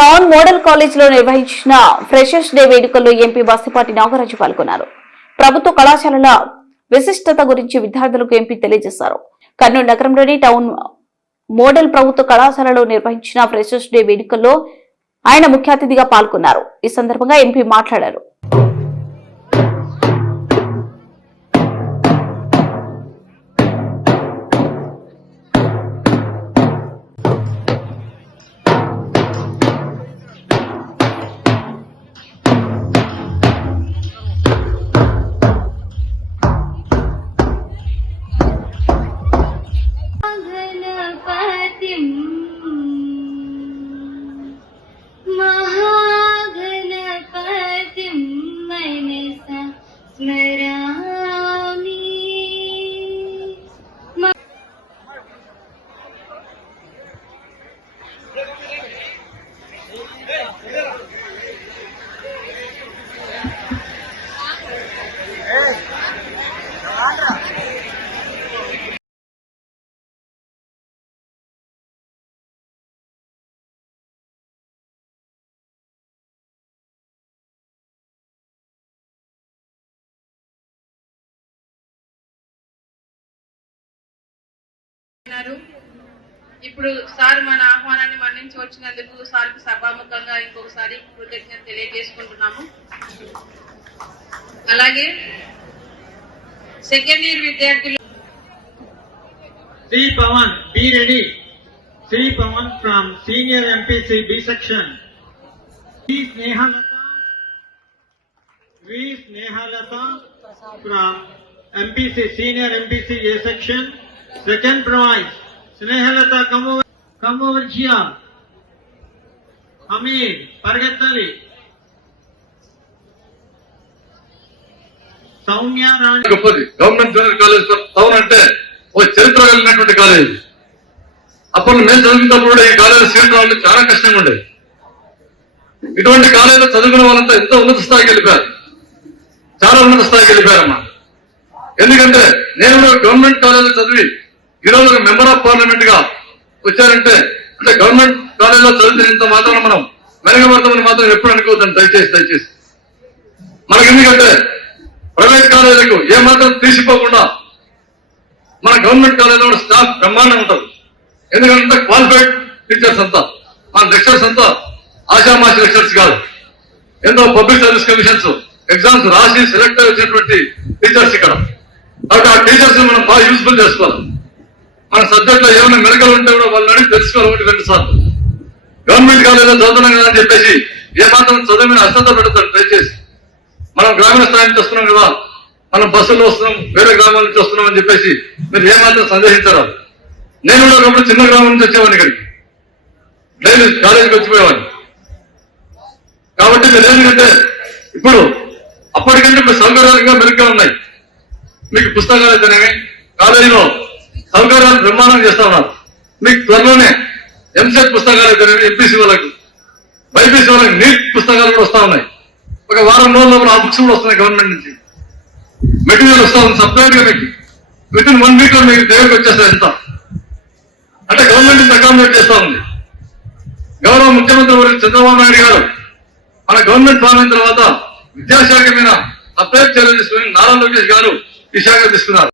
Town model కాలేజ్లో నిర్వహించిన freshers day వేడుకల్లో ఎంపీ బస్తిపాటి నాగరాజు పాల్గొన్నారు. ప్రభుత్వ కళాశాలల విశిష్టత గురించి విద్యార్థులకు ఎంపీ తెలియజేశారు. కర్నూలు నగరంలోని టౌన్ మోడల్ ప్రభుత్వ కళాశాలలో నిర్వహించిన ఫ్రెషర్స్ డే వేడుకల్లో ఆయన ముఖ్య అతిథిగా పాల్గొన్నారు. ఈ సందర్భంగా ఎంపీ మాట్లాడారు. ఇప్పుడు సార్ మన ఆహ్వానాన్ని మన్నించి వచ్చినందుకు సార్కి సభాముఖంగా ఇంకొకసారి కృతజ్ఞత తెలియజేసుకుంటున్నాము. అలాగే సెకండ్ ఇయర్ విద్యార్థులు Sri Pawan, be ready. Sri Pawan from Senior MPC B section. V. Snehalata. V. Snehalata from MPC Senior MPC A section. Second prize. Snehalata, come over, come over here. Hamid, Pargatali. Soumya గొప్పది government junior college town అంటే ఒక చరిత్ర కలిగినటువంటి college. అప్పుడు మేము చదువుకున్నప్పుడు కూడా ఈ కాలేజ్ సీట్ రావడం చాలా కష్టంగా ఉండేది ఇటువంటి కాలేజీలో చదువుకున్న వాళ్ళంతా ఎంతో ఉన్నత స్థాయికి వెళ్ళిపోయారు. చాలా ఉన్నత స్థాయికి వెళ్ళిపోయారమ్మా. ఎందుకంటే నేను గవర్నమెంట్ కాలేజీలో చదివి ఈరోజు ఒక మెంబర్ ఆఫ్ పార్లమెంట్గా వచ్చారంటే అంటే గవర్నమెంట్ కాలేజీలో చదివితే మాత్రం మనం మెరుగుపడతామని మాత్రం ఎప్పుడు అనుకోవద్దండి దయచేసి దయచేసి. మనకి ఎందుకంటే ప్రైవేట్ కాలేజీలకు ఏ మాత్రం తీసిపోకుండా మన గవర్నమెంట్ కాలేజీలో స్టాఫ్ బ్రహ్మాండం ఉంటుంది ఎందుకంటే క్వాలిఫైడ్ టీచర్స్ అంతా మన లెక్చర్స్ అంతా ఆశామాషి లెక్చర్స్ కాదు. ఎంతో పబ్లిక్ సర్వీస్ కమిషన్స్ ఎగ్జామ్స్ రాసి సెలెక్ట్ అయి వచ్చినటువంటి టీచర్స్ ఇక్కడ. కాబట్టి ఆ టీచర్స్ మనం బాగా యూస్ఫుల్ చేసుకోవాలి. మన సబ్జెక్ట్లో ఏమైనా మెరకలు ఉంటే కూడా వాళ్ళని అడిగి తెలుసుకోవాలి రెండు సార్లు. గవర్నమెంట్ కాలేజీలో చదువుతున్నాం కదా అని చెప్పేసి ఏ మాత్రం చదువు మీద అశ్రద్ధ పెడతారు దయచేసి. మనం గ్రామీణ స్థాయి నుంచి వస్తున్నాం కదా. మనం బస్సులు వస్తున్నాం వేరే గ్రామాల నుంచి వస్తున్నాం అని చెప్పేసి మీరు ఏమాత్రం సందేహించరా? నేను కూడా చిన్న గ్రామం నుంచి వచ్చేవాడిని ఇక్కడికి. డైలీ కాలేజీకి వచ్చిపోయేవాడిని. కాబట్టి మీరు ఏంటంటే ఇప్పుడు అప్పటికంటే ఇప్పుడు సౌకర్యాలుగా మెరుగ్గా ఉన్నాయి. మీకు పుస్తకాలు అయితేనేమి కాలేజీలో సౌకర్యాలు బ్రహ్మాండం చేస్తా ఉన్నారు. మీకు త్వరలోనే ఎంసెట్ పుస్తకాలు అయితేనేమి ఎంపీసీ వాళ్ళకి బైపీసీ వాళ్ళకి నీట్ పుస్తకాలు కూడా వస్తా ఉన్నాయి. ఒక వారం రోజుల లోపల ఆ బుక్స్ కూడా వస్తున్నాయి గవర్నమెంట్ నుంచి. మెటీరియల్ వస్తా ఉంది సపరేట్గా మీకు విత్ ఇన్ వన్ వీక్లో మీకు దగ్గరకు వచ్చేస్తారు ఎంత అంటే గవర్నమెంట్ ఇంత అకామిడేట్ చేస్తా ఉంది. గౌరవ ముఖ్యమంత్రి వారి చంద్రబాబు నాయుడు గారు మన గవర్నమెంట్ ఫామ్ అయిన తర్వాత విద్యాశాఖ మీద సపరేట్ చర్యలు తీసుకుని నారా లోకేష్ గారు ఈ శాఖ తీసుకున్నారు.